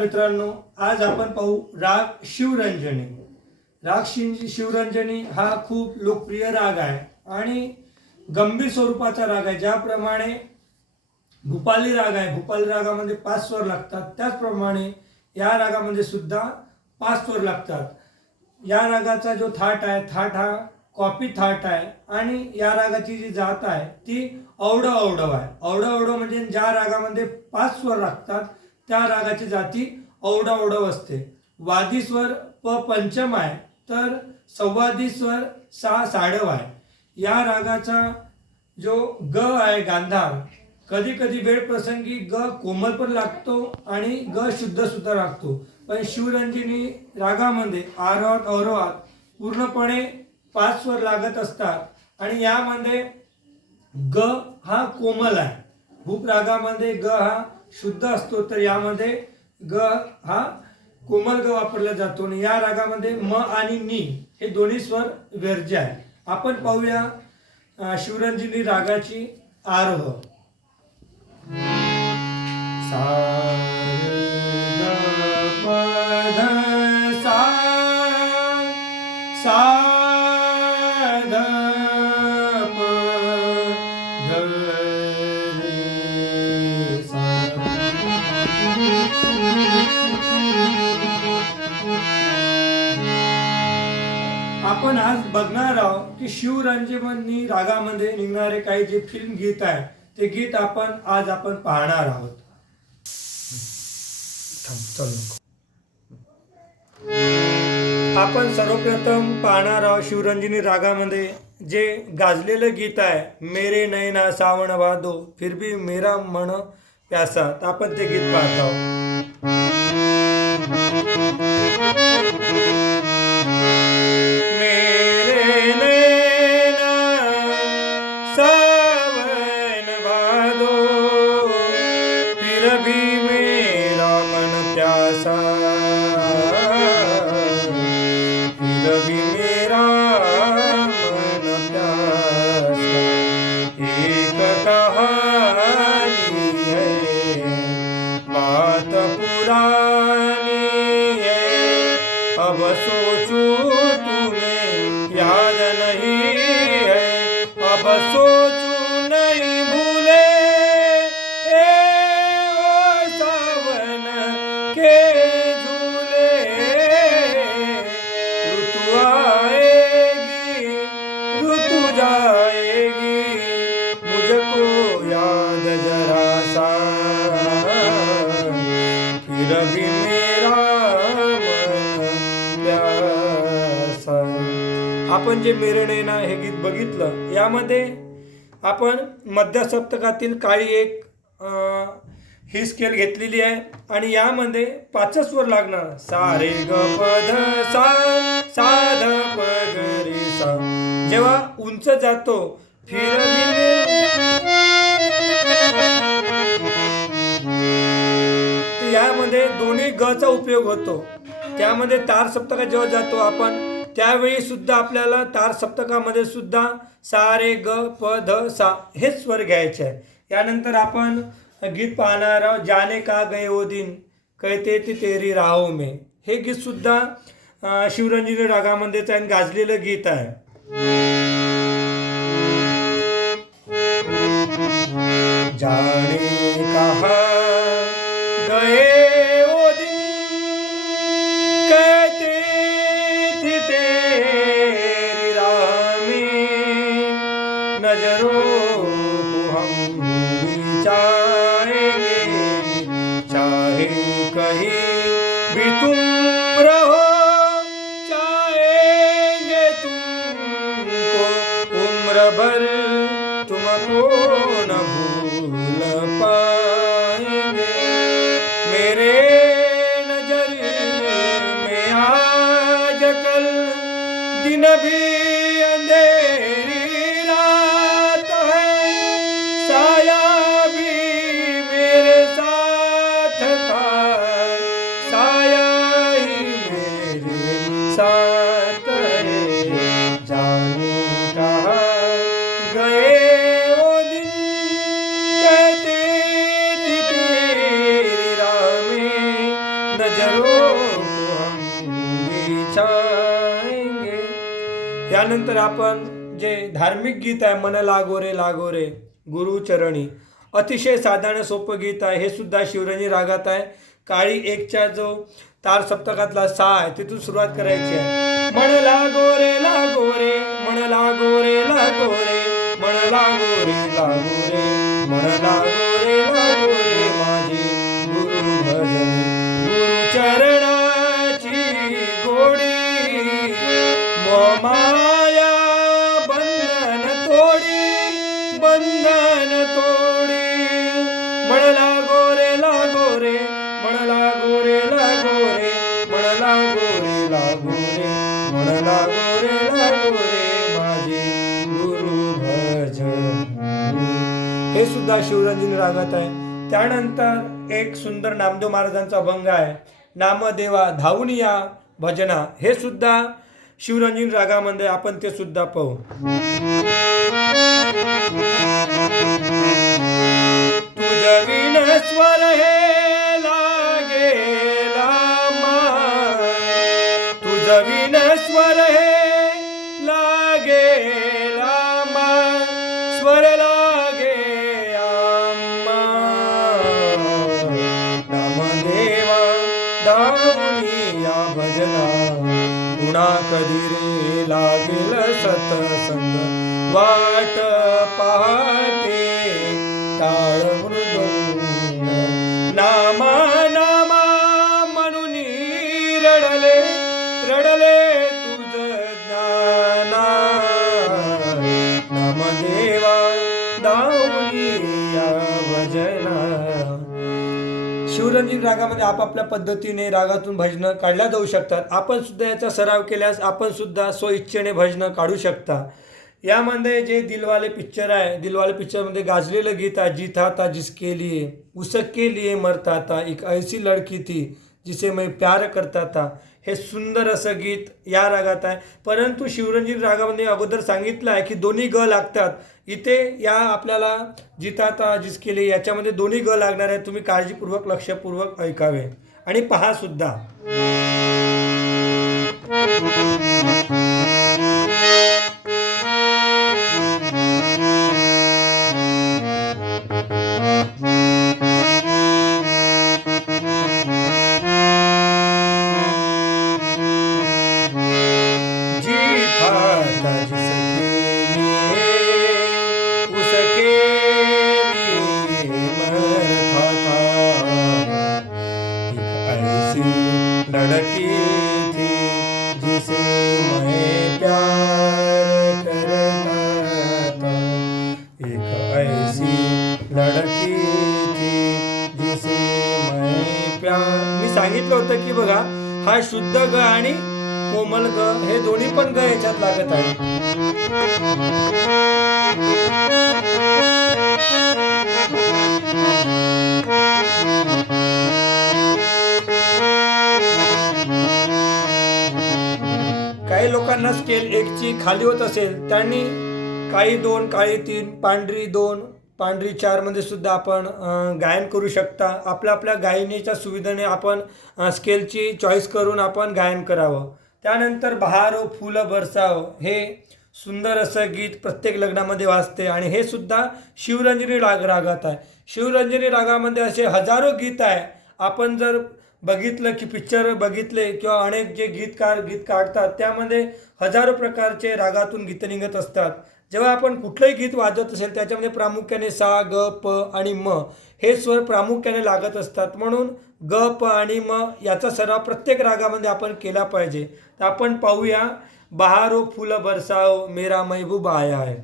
मित्रांनो आज आपण पाहू राग शिवरंजनी. राग शिव शिवरंजनी हा खूप लोकप्रिय राग आहे आणि गंभीर स्वरूपाचा राग आहे. ज्याप्रमाणे भूपाली राग आहे भूपाली रागामध्ये पाच स्वर लागतात. त्याचप्रमाणे या रागामध्ये सुद्धा पाच स्वर लागतात. या रागाचा जो थाट आहे थाट हा कॉपी थाट आहे आणि या रागाची जी जात आहे ती औडव औडव आहे. औडव औडव म्हणजे ज्या रागामध्ये पाच स्वर लागतात त्या रागाची जाती औडव असते. वादी स्वर प पंचम आहे तर संवादी स्वर सा साडव आहे. या रागाचा जो ग आहे गांधार कधी कधी वेळ प्रसंगी ग कोमल पण लागतो आणि ग शुद्ध सुद्धा लागतो. पण शिवरंजनी रागामध्ये आरोहात अवरोहात पूर्णपणे पाच स्वर लागत असतात आणि यामध्ये ग हा कोमल आहे. भूप रागामध्ये ग हा शुद्ध असतो तर यामध्ये ग हा कोमल ग वापरला जातो आणि या रागामध्ये म आणि नी हे दोन्ही स्वर वर्ज्य आहे आपण पाहूया शिवरंजिनी शिवरंजनी रागाची आरोह सा आपण आज बघणार आहोत की शिवरंजनी रागामध्ये निघणारे काही जे फिल्म गीत आहे ते गीत आपण आज आपण पाहणार आहोत. आपण सर्वप्रथम पाहणार आहोत शिवरंजनी रागामध्ये जे गाजलेलं गीत आहे मेरे नैना सावण वादो फिर भी मेरा मन प्यासा. तर आपण ते गीत पाहत आहोत. So. आपण जे मिरणेना हे गीत बघितलं यामध्ये आपण मध्य सप्तकातील काळी एक ही स्केल घेतलेली आहे आणि यामध्ये पाचच स्वर लागणार. सा रे ग प ध सा सा ध प ग रे सा. जेव्हा उंच जातो फिर यामध्ये दोन्ही ग चा उपयोग होतो. त्यामध्ये तार सप्तकात जेव्हा जातो आपण त्यावेळी सुद्धा आपल्याला तार सप्तकामध्ये सुद्धा सा रे ग प ध सा हेच स्वर घ्यायचे आहे यानंतर आपण गीत पाहणार आहोत जाने का गए ओ दिन कहते ते तेरी राहो मे. हे गीतसुद्धा शिवरंजनी रागामध्येच आहे आणि गाजलेलं गीत आहे. उम्र भर तुमको हम यानंतर आपण जे धार्मिक गीत आहे मन लागो रे लागो रे गुरुचरणी अतिशय साधारण सोपं गीत आहे. हे सुद्धा शिवरणी रागात आहे. काळी एकच्या जो तार सप्तकातला सा आहे तिथून सुरुवात करायची आहे. मन लागो रे लागो रे मन लागो रे लागो रे मन रे लागो रे म्हण माझे गुरु भजन हे सुद्धा शिवरंजन रागात आहे. त्यानंतर एक सुंदर नामदेव महाराजांचा अभंग आहे. नामदेवा धावून या भजना. हे सुद्धा शिवरंजन रागामध्ये आपण ते सुद्धा पाहू. भजना गुणा कधी रे लागेल सतसंग. वाट पाहते टाळ शिवरंजन रागामध्ये आपापल्या पद्धतीने रागातून भजनं काढल्या जाऊ शकतात. आपण सुद्धा याचा सराव केल्यास आपण सुद्धा स्वइच्छेने भजनं काढू शकता. यामध्ये जे दिलवाले पिक्चर आहे दिलवाले पिक्चरमध्ये गाजलेलं गीत आहे जी था जिसके लिए उसके लिए मरता था एक ऐसी लड़की थी जिसे मैं प्यार करता था. हे सुंदर असं गीत या रागात आहे. परंतु शिवरंजीत रागामध्ये अगोदर सांगितलं आहे की दोन्ही ग लागतात. इथे या आपल्याला जिता जिताता जिसकेले याच्यामध्ये दोन्ही ग लागणार आहे तुम्ही काळजीपूर्वक लक्षपूर्वक ऐकावे. आणि पहा मी सांगितलं होतं की बघा हा शुद्ध ग आणि कोमल ग हे दोन्ही पण ग याच्यात लागत आहे काही लोकांना स्केल एकची खाली होत असेल त्यांनी काही दोन काळी तीन पांढरी दोन पांढरी चारमध्ये सुद्धा आपण गायन करू शकता. आपल्या आपल्या गायनीच्या सुविधेने आपण स्केलची चॉईस करून आपण गायन करावं. त्यानंतर बहारो फुलं बरसाव. हे सुंदर असं गीत प्रत्येक लग्नामध्ये वाजते आणि हे सुद्धा शिवरंजनी राग रागात आहे. शिवरंजनी रागामध्ये असे हजारो गीत आहे. आपण जर बघितलं की पिक्चर बघितले किंवा अनेक जे गीतकार गीत काढतात त्यामध्ये हजारो प्रकारचे रागातून गीतं निघत असतात. जेव्हा आपण कुठलंही गीत वाजवत असेल त्याच्यामध्ये प्रामुख्याने सा ग प आणि म हे स्वर प्रामुख्याने लागत असतात. म्हणून ग प आणि म याचा सराव प्रत्येक रागामध्ये आपण केला पाहिजे. तर आपण पाहूया बहारो फुल बरसाव मेरा महबूब आया आहे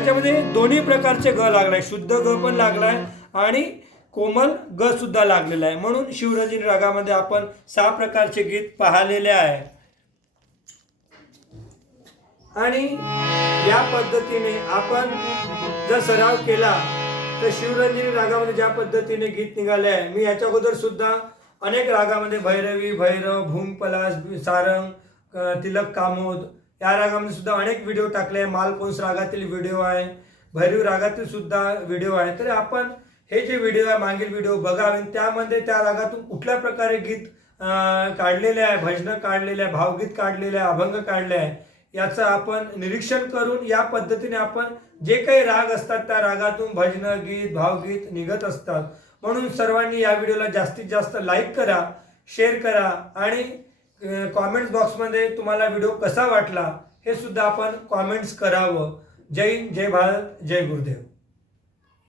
ह्याच्यामध्ये दोन्ही प्रकारचे ग लागलाय. शुद्ध ग पण लागलाय आणि कोमल ग सुद्धा लागलेला आहे. म्हणून शिवरंजनी रागामध्ये आपण सहा प्रकारचे गीत पाहिलेले आहे. आणि या पद्धतीने आपण जर सराव केला तर शिवरंजनी रागामध्ये ज्या पद्धतीने गीत निघाले आहे मी याच्या अगोदर सुद्धा अनेक रागामध्ये भैरवी भैरव भूम पलास सारंग तिलक कामोद या रागामध्ये सुद्धा अनेक व्हिडिओ टाकले. आहे मालकोंस रागातील व्हिडिओ आहे? भैरवी रागातील सुद्धा व्हिडिओ आहे. तर आपण हे जे व्हिडिओ आहे मागील व्हिडिओ बघावे त्यामध्ये त्या रागातून कुठल्या प्रकारे गीत काढलेले आहे? भजनं काढलेले आहे? भावगीत काढलेले आहे? अभंग काढले आहे? याचं आपण निरीक्षण करून या पद्धतीने आपण जे काही राग असतात त्या रागातून भजनं गीत भावगीत निघत असतात. म्हणून सर्वांनी या व्हिडिओला जास्तीत जास्त लाईक करा शेअर करा आणि कॉमेंट्स बॉक्समध्ये तुम्हाला व्हिडिओ कसा वाटला हे सुद्धा आपण कॉमेंट्स करावं. जय हिंद जय भारत जय गुरुदेव.